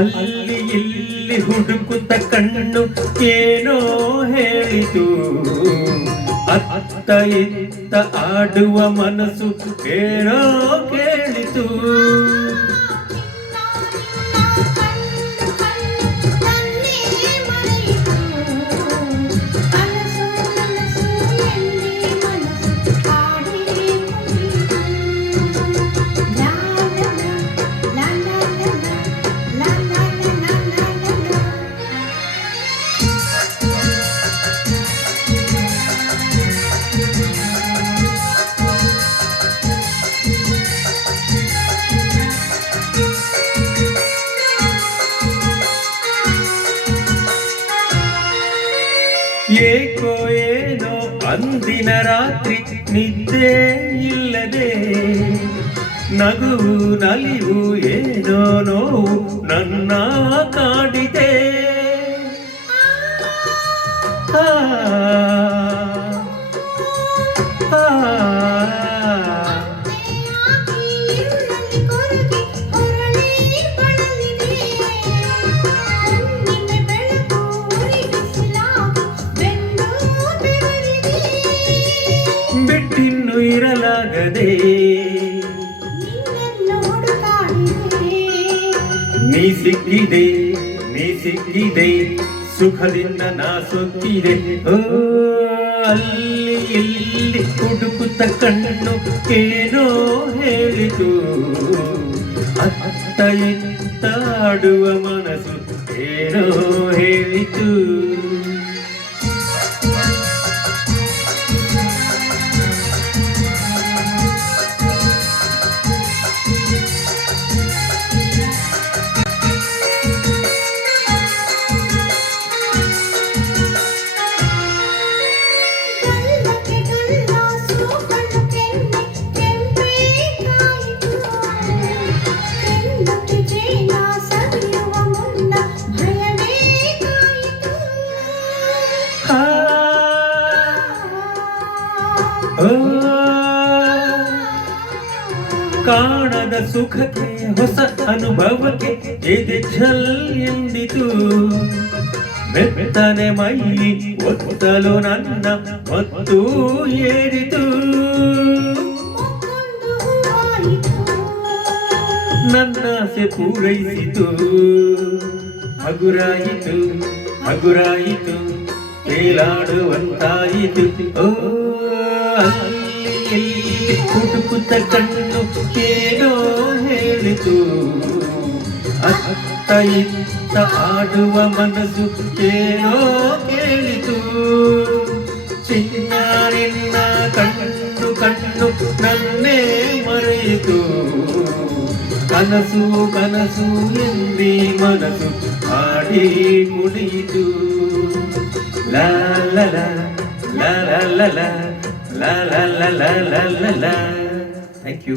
ಅಲ್ಲಿ ಇಲ್ಲಿ ಹುಡುಕುತ್ತ ಕಣ್ಣು ಏನೋ ಹೇಳಿತು, ಅತ್ತ ಇತ್ತ ಆಡುವ ಮನಸ್ಸು ಏನೋ ಕೇಳಿತು. ಏಕೋ ಏನೋ ಅಂದಿನ ರಾತ್ರಿ ನಿದ್ದೆ ಇಲ್ಲದೆ, ನಗುವು ನಲಿವು ಏನೋ ನೋವು ನನ್ನ ಕಾಡಿದೆ. ಬಿಟ್ಟಿನ್ನು ಇರಲಾಗದೆ ನೀ ಸಿಕ್ಕಿದೆ, ನೀ ಸಿಕ್ಕಿದೆ, ಸುಖದಿಂದ ನಾ ಸೊಕ್ಕಿದೆ. ಓ ಅಲ್ಲಿ ಇಲ್ಲಿ ಹುಡುಕುತ್ತ ಕಣ್ಣು ಏನೋ ಹೇಳಿತು, ಅತ್ತ ಇತ್ತ ಆಡುವ ಮನಸ್ಸು ಏನೋ ಹೇಳಿತು. ಕಾಣದ ಸುಖಕ್ಕೆ ಹೊಸ ಅನುಭವಕ್ಕೆ ಎದೆ ಝಲ್ ಎಂದಿತು, ಬೆತ್ತನೆ ಮೈ ಒತ್ತಲು ನನ್ನ ಮತ್ತು ಏರಿತು. ನನ್ನಾಸೆ ಪೂರೈಸಿತು, ಹಗುರಾಯಿತು ಹಗುರಾಯಿತು, ತೇಲಾಡುವಂತಾಯಿತು. ಓ ಅಲ್ಲಿ ಇಲ್ಲಿ ಹುಡುಕುತ್ತ ಕಣ್ಣು ಏನೋ ಹೇಳಿತು, ಅತ್ತ ಇತ್ತ ಆಡುವ ಮನಸ್ಸು ಏನೋ ಕೇಳಿತು. ಚಿನ್ನ ನಿನ್ನ ಕಣ್ಣು ಕಣ್ಣು ನನ್ನೇ ಮರೆಯಿತು, ಕನಸು ಕನಸು ಎಂದಿ ಮನಸ್ಸು ಹಾಡಿ ಕುಣಿಯಿತು. ಲಾ ಲಾ ಲಾ ಲಾ ಲಾ ಲಾ ಲಾ ಲಾ ಲಾ ಲಾ ಲಾ ಲಾ. Thank you.